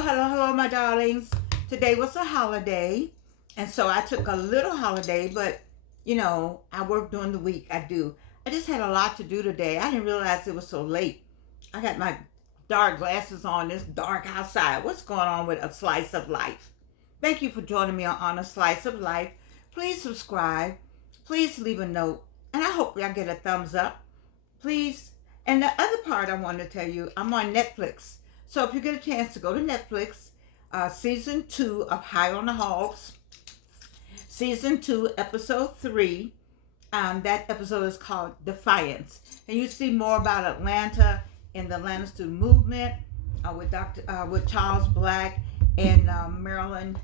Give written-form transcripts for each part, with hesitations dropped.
Hello, my darlings. Today was a holiday, and so I took a little holiday, but I work during the week. I do. I just had a lot to do today. I didn't realize it was so late. I got my dark glasses on. It's dark outside. What's going on with A Slice of Life? Thank you for joining me on A Slice of Life. Please subscribe. Please leave a note, and I hope y'all get a thumbs up. Please. And the other part I want to tell you, I'm on Netflix. So if you get a chance to go to Netflix, season 2 of High on the Hogs, season 2, episode 3. That episode is called Defiance, and you see more about Atlanta and the Atlanta student movement with Charles Black and Marilyn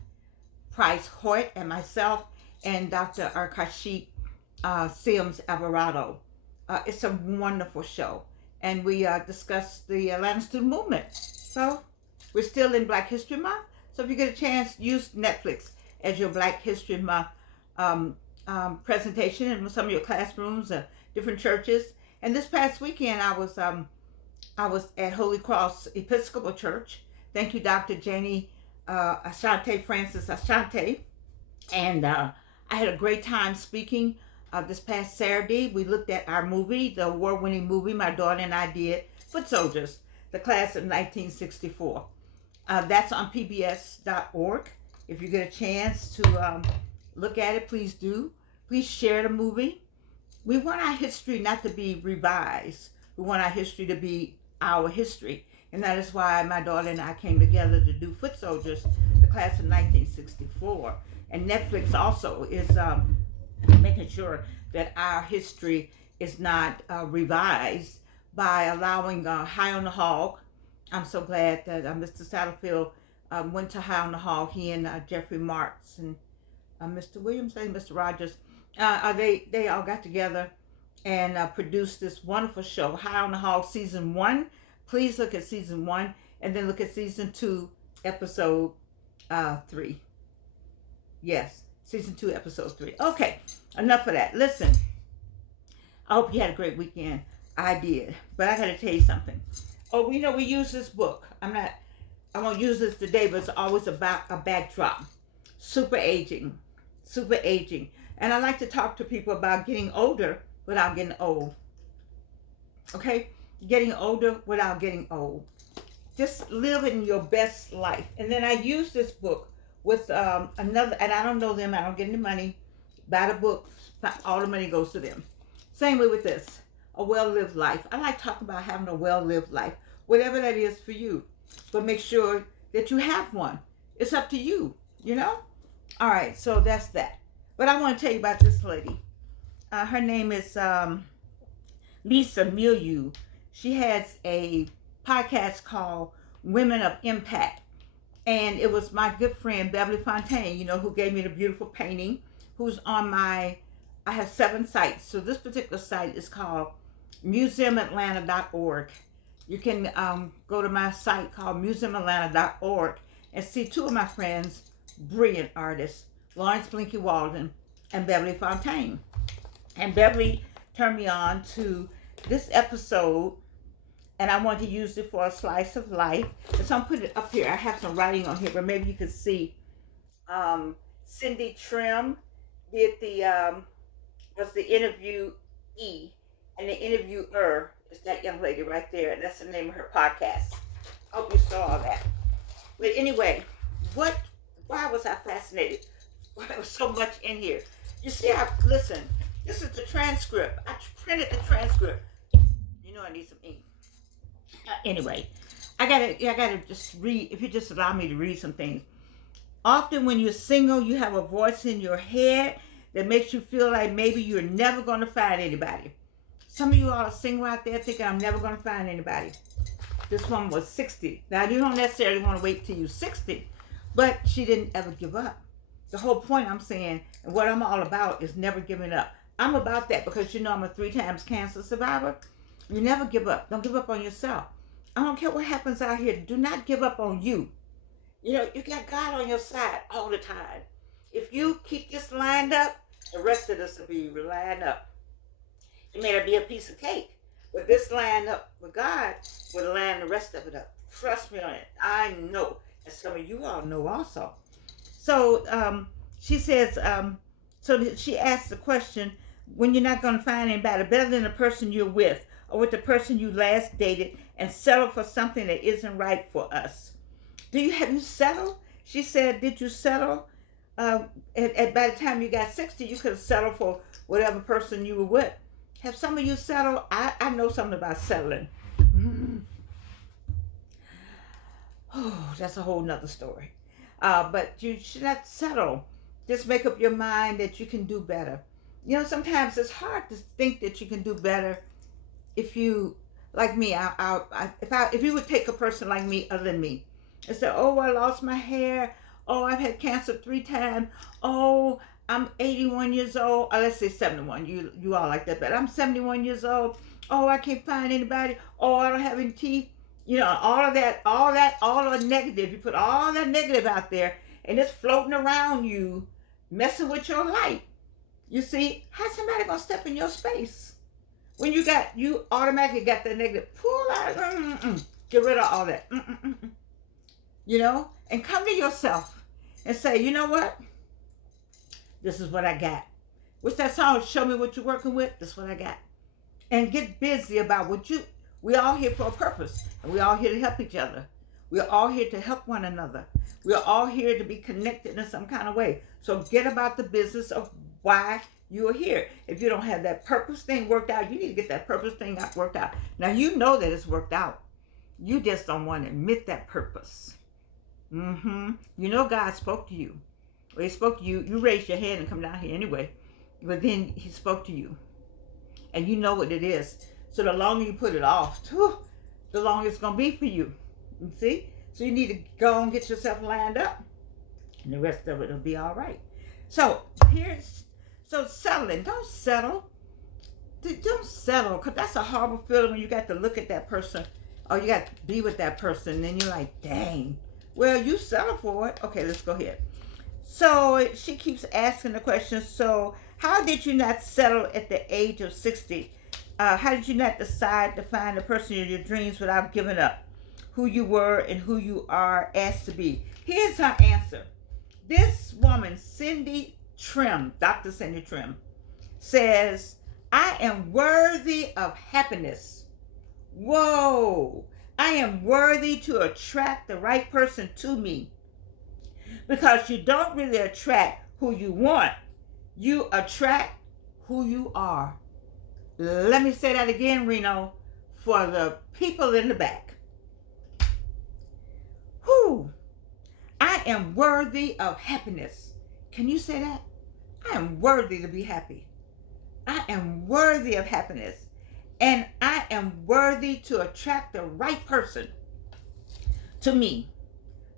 Price Hoyt and myself and Dr. Arkashik Sims Alvarado. It's a wonderful show, and we discuss the Atlanta student movement. So we're still in Black History Month. So if you get a chance, use Netflix as your Black History Month presentation in some of your classrooms, different churches. And this past weekend, I was at Holy Cross Episcopal Church. Thank you, Dr. Janie Francis Ashante. And I had a great time speaking this past Saturday. We looked at our movie, the award-winning movie my daughter and I did, Foot Soldiers, the class of 1964. That's on pbs.org. If you get a chance to look at it, please do. Please share the movie. We want our history not to be revised. We want our history to be our history. And that is why my daughter and I came together to do Foot Soldiers, the class of 1964. And Netflix also is making sure that our history is not revised by allowing High on the Hog. I'm so glad that Mr. Satterfield went to High on the Hog. He and Jeffrey Marks and Mr. Williams and Mr. Rogers, they all got together and produced this wonderful show, High on the Hog Season 1. Please look at Season 1 and then look at Season 2, Episode 3. Yes, Season 2, Episode 3. Okay, enough of that. Listen, I hope you had a great weekend. I did, but I got to tell you something. Oh, we use this book. I won't use this today, but it's always about a backdrop. Super aging. And I like to talk to people about getting older without getting old. Okay? Getting older without getting old. Just living your best life. And then I use this book with another, and I don't know them, I don't get any money. Buy the book, all the money goes to them. Same way with this. A well-lived life. I like talking about having a well-lived life, whatever that is for you. But make sure that you have one. It's up to you, All right, so that's that. But I want to tell you about this lady. Her name is Lisa Milieu. She has a podcast called Women of Impact. And it was my good friend, Beverly Fontaine, who gave me the beautiful painting, who's on I have 7 sites. So this particular site is called museumatlanta.org. You can go to my site called museumatlanta.org and see 2 of my friends, brilliant artists, Lawrence Blinky Walden and Beverly Fontaine. And Beverly turned me on to this episode, and I want to use it for A Slice of Life. And so I'm putting it up here. I have some writing on here, but maybe you can see. Cindy Trimm did was the interviewee, and the interviewer is that young lady right there. That's the name of her podcast. I hope you saw all that. But anyway, why was I fascinated? There was so much in here. You see, listen, this is the transcript. I printed the transcript. I need some ink. Anyway, I gotta just read, if you just allow me to read some things. Often when you're single, you have a voice in your head that makes you feel like maybe you're never going to find anybody. Some of you all are single out there thinking, I'm never going to find anybody. This woman was 60. Now, you don't necessarily want to wait till you're 60, but she didn't ever give up. The whole point I'm saying, and what I'm all about, is never giving up. I'm about that because I'm a 3 times cancer survivor. You never give up. Don't give up on yourself. I don't care what happens out here. Do not give up on you. You got God on your side all the time. If you keep this lined up, the rest of this will be lined up. It may not be a piece of cake, but this lined up with God will line the rest of it up. Trust me on it. I know. as some of you all know also. So she says, she asks the question, when you're not going to find anybody better than the person you're with or with the person you last dated and settle for something that isn't right for us. Have you settled? She said, did you settle? By the time you got 60, you could have settled for whatever person you were with. Have some of you settled? I know something about settling. Oh, that's a whole nother story. But you should not settle. Just make up your mind that you can do better. You know, sometimes it's hard to think that you can do better if you, like me, if you would take a person like me, other than me, and say, oh, I lost my hair. Oh, I've had cancer 3 times. Oh, I'm 81 years old. Or let's say 71. You all like that, but I'm 71 years old. Oh, I can't find anybody. Oh, I don't have any teeth. You know, all the negative. You put all that negative out there, and it's floating around you, messing with your life. You see, how's somebody gonna step in your space when you automatically got that negative? Pull out, get rid of all that, you know, and come to yourself and say, you know what? This is what I got. What's that song? Show me what you're working with. This is what I got. And get busy about we all here for a purpose, and we all here to help each other. We're all here to help one another. We're all here to be connected in some kind of way. So get about the business of why you are here. If you don't have that purpose thing worked out, you need to get that purpose thing worked out. Now you know that it's worked out. You just don't want to admit that purpose. You know God spoke to you. Well, he spoke to you. You raised your hand and come down here anyway. But then he spoke to you. And you know what it is. So the longer you put it off, the longer it's going to be for you. You see? So you need to go and get yourself lined up. And the rest of it will be all right. So settling. Don't settle. Don't settle. Because that's a horrible feeling when you got to look at that person. Or you got to be with that person. And then you're like, dang. Well, you settle for it. Okay, let's go ahead. So she keeps asking the question. So how did you not settle at the age of 60? How did you not decide to find the person of your dreams without giving up who you were and who you are asked to be? Here's her answer. This woman, Cindy Trimm, Dr. Cindy Trimm, says, I am worthy of happiness. Whoa. I am worthy to attract the right person to me. Because you don't really attract who you want. You attract who you are. Let me say that again, Reno, for the people in the back. Whew. I am worthy of happiness. Can you say that? I am worthy to be happy. I am worthy of happiness. And I am worthy to attract the right person to me.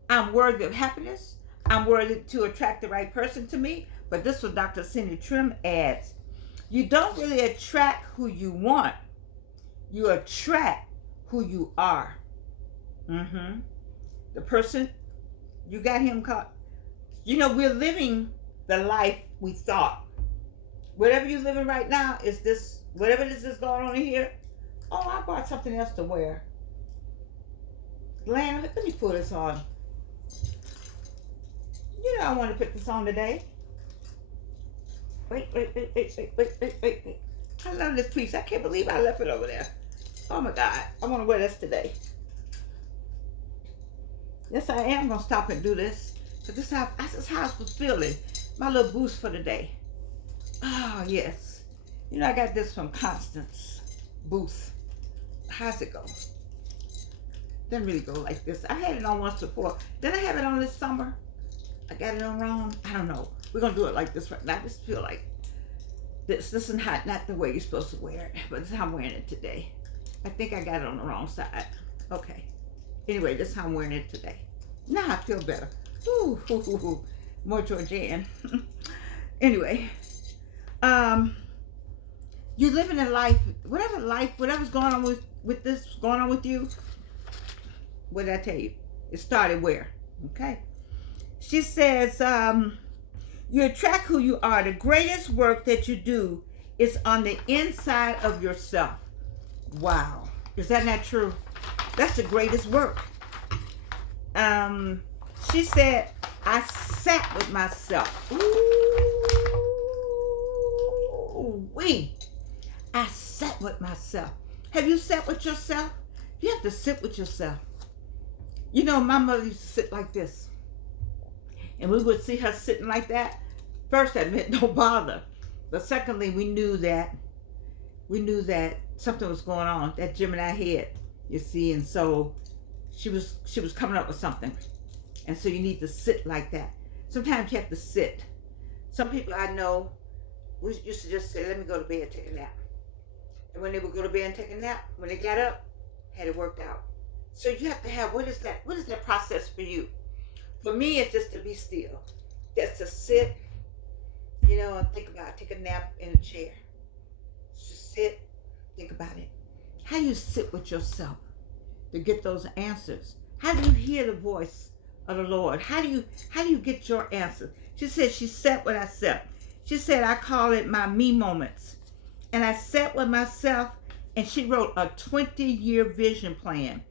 I'm worthy of happiness. I'm worthy to attract the right person to me. But this is what Dr. Cindy Trimm adds. You don't really attract who you want. You attract who you are. The person, you got him caught. You know, we're living the life we thought. Whatever you're living right now is this, whatever this is going on in here. Oh, I bought something else to wear. Lana, let me put this on. You know I want to put this on today. Wait. I love this piece. I can't believe I left it over there. Oh my God. I want to wear this today. Yes, I am going to stop and do this. But this is how I was feeling. My little boost for the day. Oh, yes. You know, I got this from Constance Booth. How's it go? Doesn't really go like this. I had it on once before. Did I have it on this summer? I got it on wrong? I don't know. We're going to do it like this right now. I just feel like this is not the way you're supposed to wear it. But this is how I'm wearing it today. I think I got it on the wrong side. Okay. Anyway, this is how I'm wearing it today. Now I feel better. Ooh. More Georgian. Anyway. You're living a life, whatever's going on with this, going on with you. What did I tell you? It started where? Okay. She says, you attract who you are. The greatest work that you do is on the inside of yourself. Wow. Is that not true? That's the greatest work. She said, I sat with myself. Ooh, wee. I sat with myself. Have you sat with yourself? You have to sit with yourself. You know, my mother used to sit like this. And we would see her sitting like that. First, that meant no bother. But secondly, we knew that something was going on, that Gemini head, you see, and so she was coming up with something. And so you need to sit like that. Sometimes you have to sit. Some people I know used to just say, let me go to bed and take a nap. And when they would go to bed and take a nap, when they got up, had it worked out. So you have to have, what is that process for you? For me, it's just to be still. Just to sit, and think about it. Take a nap in a chair. Just sit, think about it. How do you sit with yourself to get those answers? How do you hear the voice of the Lord? How do you get your answers? She said she sat with herself. She said, I call it my me moments. And I sat with myself, and she wrote a 20-year vision plan.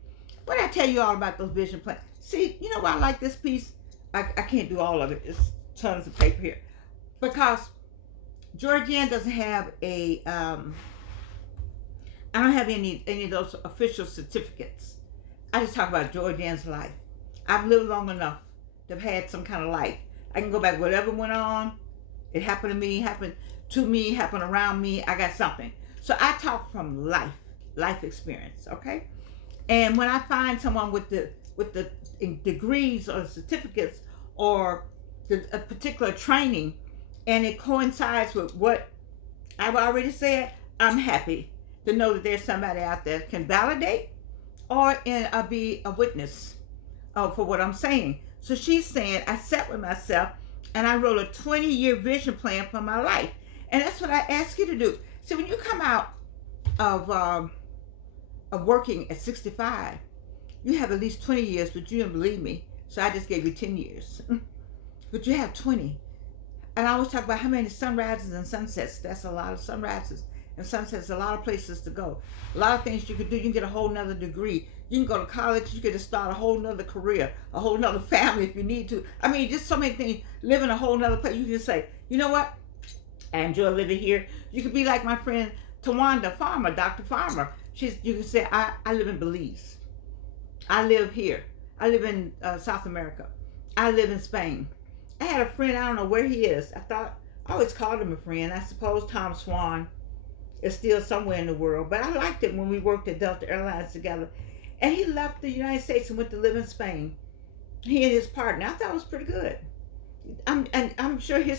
What did I tell you all about those vision plans? See, you know why I like this piece? I can't do all of it. There's tons of paper here. Because Georgianne doesn't have I don't have any of those official certificates. I just talk about Georgianne's life. I've lived long enough to have had some kind of life. I can go back, whatever went on, it happened to me, happened around me, I got something. So I talk from life experience, okay? And when I find someone with the degrees or certificates or a particular training, and it coincides with what I've already said, I'm happy to know that there's somebody out there that can validate or be a witness for what I'm saying. So she's saying, I sat with myself and I wrote a 20-year vision plan for my life. And that's what I ask you to do. See, when you come out of working at 65, you have at least 20 years, but you didn't believe me. So I just gave you 10 years. But you have 20. And I always talk about how many sunrises and sunsets. That's a lot of sunrises and sunsets, a lot of places to go. A lot of things you can do. You can get a whole nother degree. You can go to college. You can just start a whole nother career, a whole nother family if you need to. I mean, just so many things. Live in a whole nother place. You can say, you know what? I enjoy living here. You could be like my friend Tawanda Farmer, Dr. Farmer. You can say, I live in Belize. I live here. I live in South America. I live in Spain. I had a friend, I don't know where he is. I always called him a friend. I suppose Tom Swan is still somewhere in the world. But I liked it when we worked at Delta Airlines together. And he left the United States and went to live in Spain. He and his partner. I thought it was pretty good. I'm sure he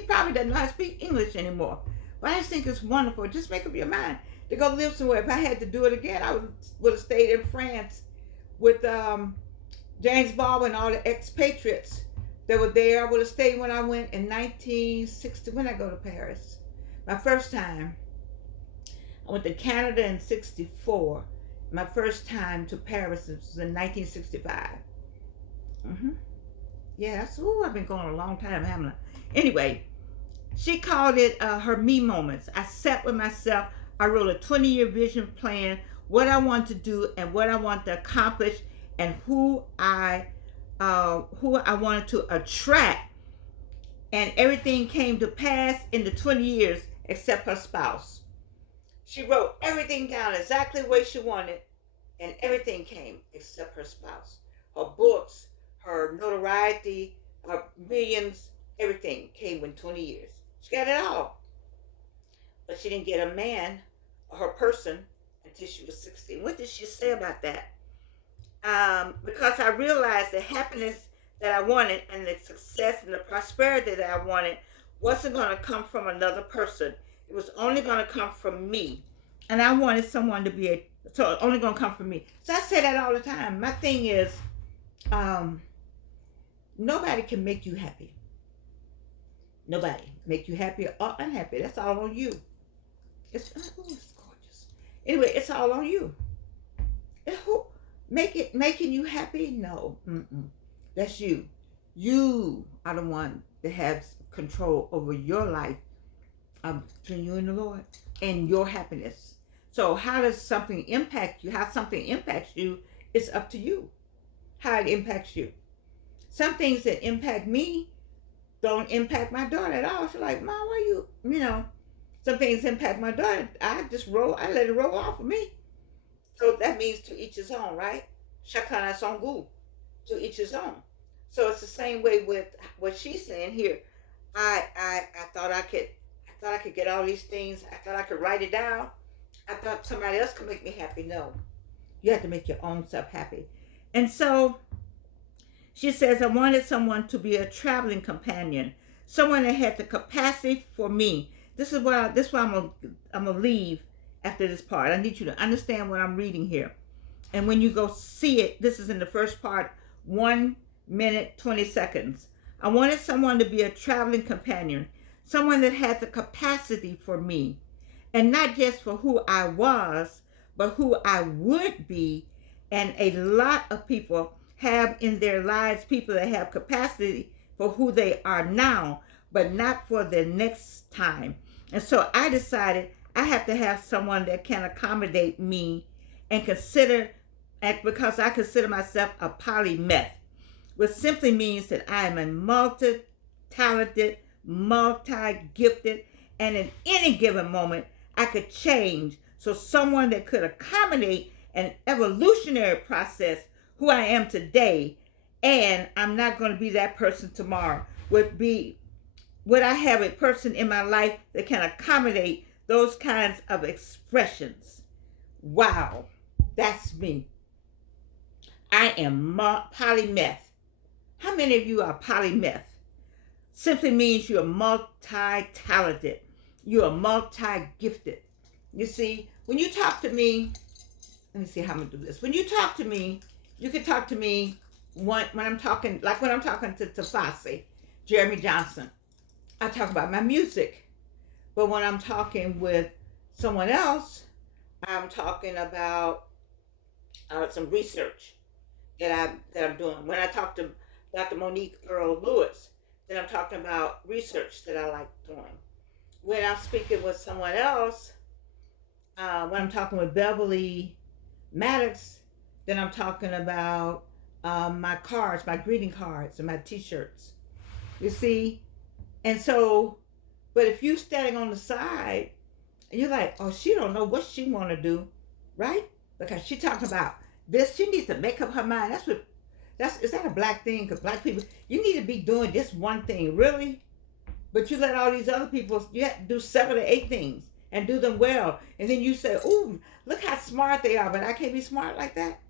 probably doesn't know how to speak English anymore. But I just think it's wonderful. Just make up your mind to go live somewhere. If I had to do it again, I would have stayed in France with James Baldwin and all the expatriates that were there. I would have stayed when I went in 1960. When did I go to Paris? My first time. I went to Canada in 64. My first time to Paris was in 1965. Yeah, I've been going a long time, haven't I? Anyway, she called it her me moments. I sat with myself. I wrote a 20-year vision plan, what I want to do and what I want to accomplish, and who I wanted to attract. And everything came to pass in the 20 years except her spouse. She wrote everything down exactly the way she wanted, and everything came except her spouse. Her books, her notoriety, her millions, everything came in 20 years. She got it all. But she didn't get a man or her person until she was 16. What did she say about that? Because I realized the happiness that I wanted and the success and the prosperity that I wanted wasn't going to come from another person. It was only going to come from me. And I wanted someone to be so only going to come from me. So I say that all the time. My thing is, nobody can make you happy. Nobody make you happy or unhappy. That's all on you. It's gorgeous. Anyway, it's all on you. Making you happy? No. That's you. You are the one that has control over your life, between you and the Lord, and your happiness. So how does something impact you? How something impacts you is up to you. How it impacts you. Some things that impact me don't impact my daughter at all. She's like, Mom, why you know, some things impact my daughter. I let it roll off of me. So that means to each his own, right? Chacun a son goût, to each his own. So it's the same way with what she's saying here. I thought I could get all these things. I thought I could write it down. I thought somebody else could make me happy. No, you have to make your own self happy. And so she says, I wanted someone to be a traveling companion, someone that had the capacity for me. This is why I'm gonna leave after this part. I need you to understand what I'm reading here. And when you go see it, this is in the first part, 1 minute, 20 seconds. I wanted someone to be a traveling companion, someone that had the capacity for me, and not just for who I was, but who I would be. And a lot of people have in their lives people that have capacity for who they are now, but not for the next time. And so I decided I have to have someone that can accommodate me and because I consider myself a polymath, which simply means that I am a multi-talented, multi-gifted, and in any given moment, I could change. So someone that could accommodate an evolutionary process who I am today, and I'm not going to be that person tomorrow, would I have a person in my life that can accommodate those kinds of expressions? Wow, that's me. I am polymath. How many of you are polymath? Simply means you're multi-talented. You're multi-gifted. You see, when you talk to me, let me see how I'm going to do this. When you talk to me, you can talk to me when I'm talking, like when I'm talking to Tafasi, Jeremy Johnson. I talk about my music. But when I'm talking with someone else, I'm talking about some research that I'm doing. When I talk to Dr. Monique Earl Lewis, then I'm talking about research that I like doing. When I'm speaking with someone else, when I'm talking with Beverly Maddox, then I'm talking about my cards, my greeting cards, and my T-shirts. You see, and so, but if you standing on the side, and you're like, oh, she don't know what she want to do, right? Because she talking about this, she needs to make up her mind. Is that a black thing? Because black people, you need to be doing just one thing, really. But you let all these other people, you have to do 7 or 8 things and do them well. And then you say, ooh, look how smart they are, but I can't be smart like that.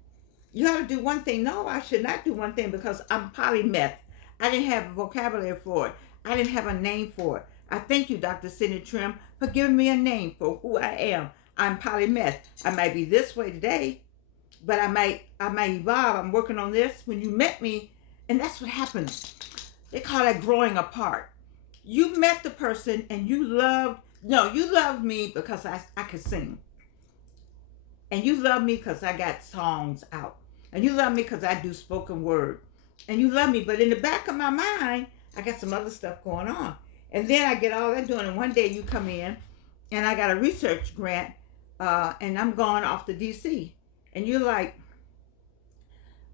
You ought to do one thing. No, I should not do one thing because I'm polymath. I didn't have a vocabulary for it. I didn't have a name for it. I thank you, Dr. Cindy Trimm, for giving me a name for who I am. I'm polymath. I might be this way today, but I might evolve. I'm working on this. When you met me, and that's what happens. They call that growing apart. You met the person and you loved me because I could sing. And you love me because I got songs out. And you love me because I do spoken word. And you love me, but in the back of my mind, I got some other stuff going on. And then I get all that doing. And one day you come in and I got a research grant and I'm going off to DC. And you're like,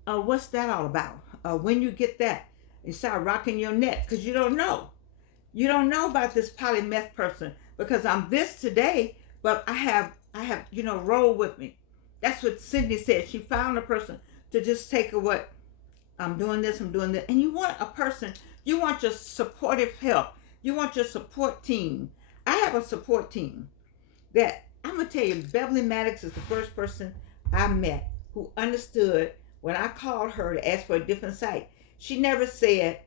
what's that all about? When you get that, you start rocking your neck because you don't know. You don't know about this polymath person because I'm this today, but I have, roll with me. That's what Sydney said. She found a person to just take what I'm doing this, and you want a person. You want your supportive help. You want your support team. I have a support team that I'm gonna tell you. Beverly Maddox is the first person I met who understood when I called her to ask for a different site. She never said,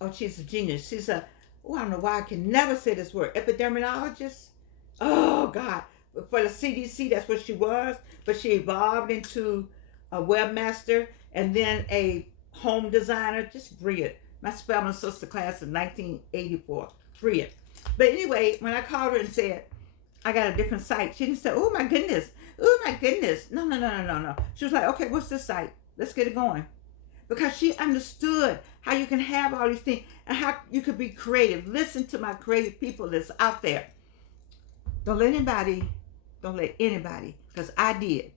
"Oh, she's a genius." She's I don't know why I can never say this word. Epidemiologist. Oh God. For the CDC, that's what she was. But she evolved into a webmaster and then a home designer. Just brilliant. My Spelman sister class in 1984. Brilliant. But anyway, when I called her and said, I got a different site, she didn't say, oh my goodness. Oh my goodness. No. She was like, okay, what's this site? Let's get it going. Because she understood how you can have all these things and how you could be creative. Listen to my creative people that's out there. Don't let anybody, because I did.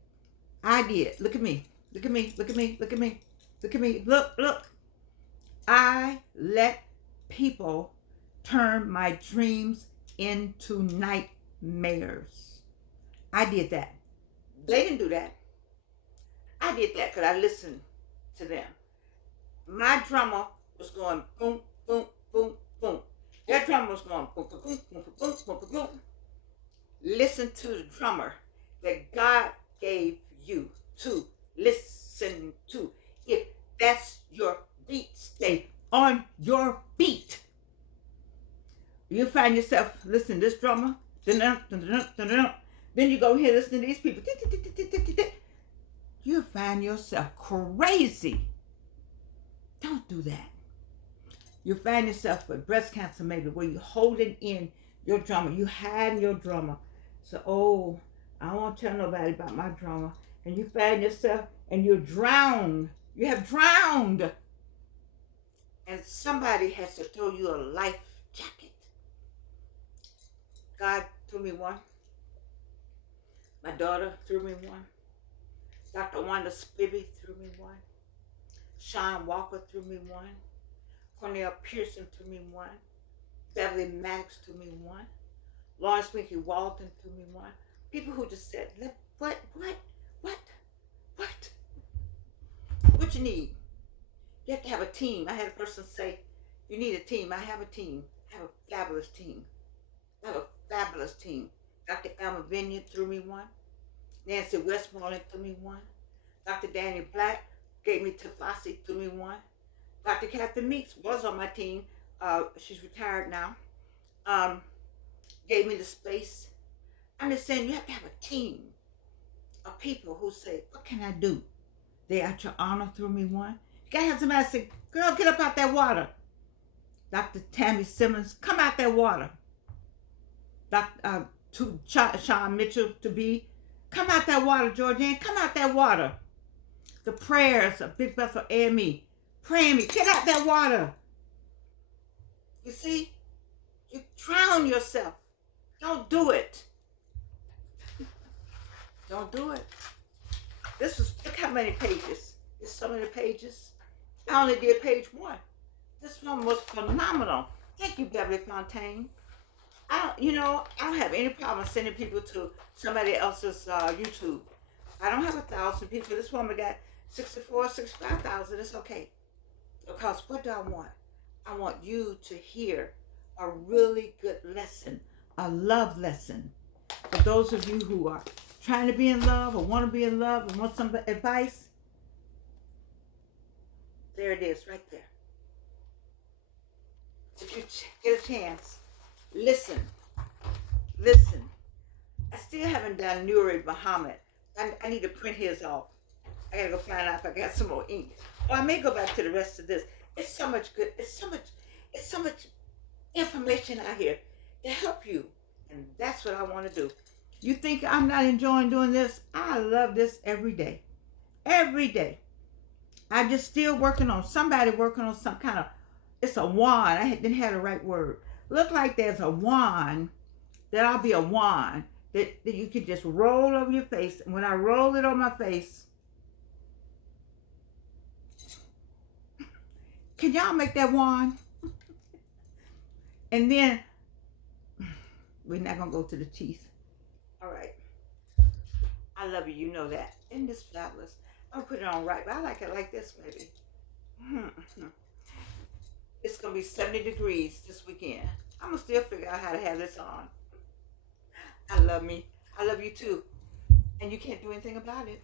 Look at me. Look. I let people turn my dreams into nightmares. I did that. They didn't do that. I did that because I listened to them. My drummer was going boom, boom, boom, boom. Their drummer was going boom, boom, boom, boom, boom, boom, boom, boom. Listen to the drummer that God gave you to listen to. If that's your beat, stay on your beat. You find yourself listening to this drummer, then you go here listening to these people. You find yourself crazy. Don't do that. You find yourself with breast cancer maybe where you're holding in your drummer. You hiding your drummer. So, oh, I don't want to tell nobody about my drummer. And you find yourself and you're drowned. You have drowned. And somebody has to throw you a life jacket. God threw me one. My daughter threw me one. Dr. Wanda Spivey threw me one. Sean Walker threw me one. Cornell Pearson threw me one. Beverly Maddox threw me one. Lawrence Winky Walton threw me one. People who just said, what? What you need? You have to have a team. I had a person say, you need a team. I have a team. I have a fabulous team. Dr. Alma Vineyard threw me one. Nancy Westmoreland threw me one. Dr. Danny Black gave me Tafasi, threw me one. Dr. Kathy Meeks was on my team. She's retired now. Gave me the space. I'm just saying you have to have a team of people who say, what can I do? They at your honor threw me one. You gotta have somebody say, girl, get up out that water. Dr. Tammy Simmons, come out that water. Dr. Sean Mitchell to be, come out that water, Georgianne, come out that water. The prayers of Big Bethel AME, praying me, get out that water. You see, you drown yourself. Don't do it. Don't do it. This was, look how many pages. There's so many pages. I only did page one. This one was phenomenal. Thank you, Beverly Fontaine. I don't have any problem sending people to somebody else's YouTube. I don't have 1,000 people. This woman got 65,000. It's okay. Because what do I want? I want you to hear a really good lesson, a love lesson. For those of you who are trying to be in love or want to be in love and want some advice, there it is right there. If you get a chance, listen. I still haven't done Nuri Muhammad. I need to print his off. I gotta go find out if I got some more ink. Or I may go back to the rest of this. It's so much good. It's so much information out here to help you. And that's what I want to do. You think I'm not enjoying doing this? I love this every day. Every day. I'm just still working on some kind of, it's a wand. I didn't have the right word. Look like there's a wand, that I'll be a wand that you could just roll over your face. And when I roll it on my face, can y'all make that wand? And then, we're not going to go to the teeth. All right. I love you. You know that. Isn't this fabulous? I'll put it on right, but I like it like this, baby. It's going to be 70 degrees this weekend. I'm going to still figure out how to have this on. I love me. I love you too. And you can't do anything about it.